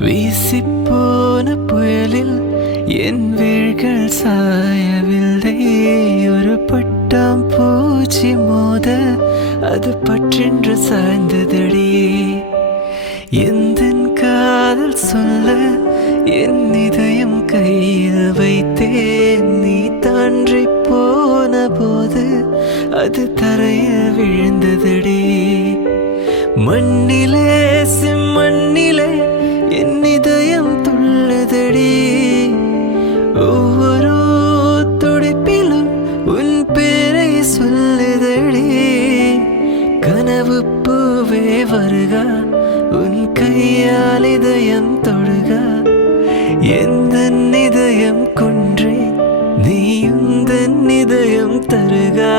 வீசிப்போன புயலில் என் வேர்கள் சாயவில்லை. ஒரு பட்டாம் பூச்சி மோத அது பற்றென்று சாய்ந்ததடியே. எந்தன் காதல் சொல்ல என் இதயம் கையில் வைத்தேன். நீ தாண்டி போன போது அது தரையில் விழுந்ததடி. மண்ணிலே செம்மண்ணிலே என் இதயம் துள்ளுதடி. ஒவ்வொரு துடிப்பிலும் உன் பேரை சொல்லுதடி. கனவு பூவே வருகா, உன் கையால் இதயம் தொடுக. எந்த இதயம் கொன்றேன், நீ உந்தன் இதயம் தருகா.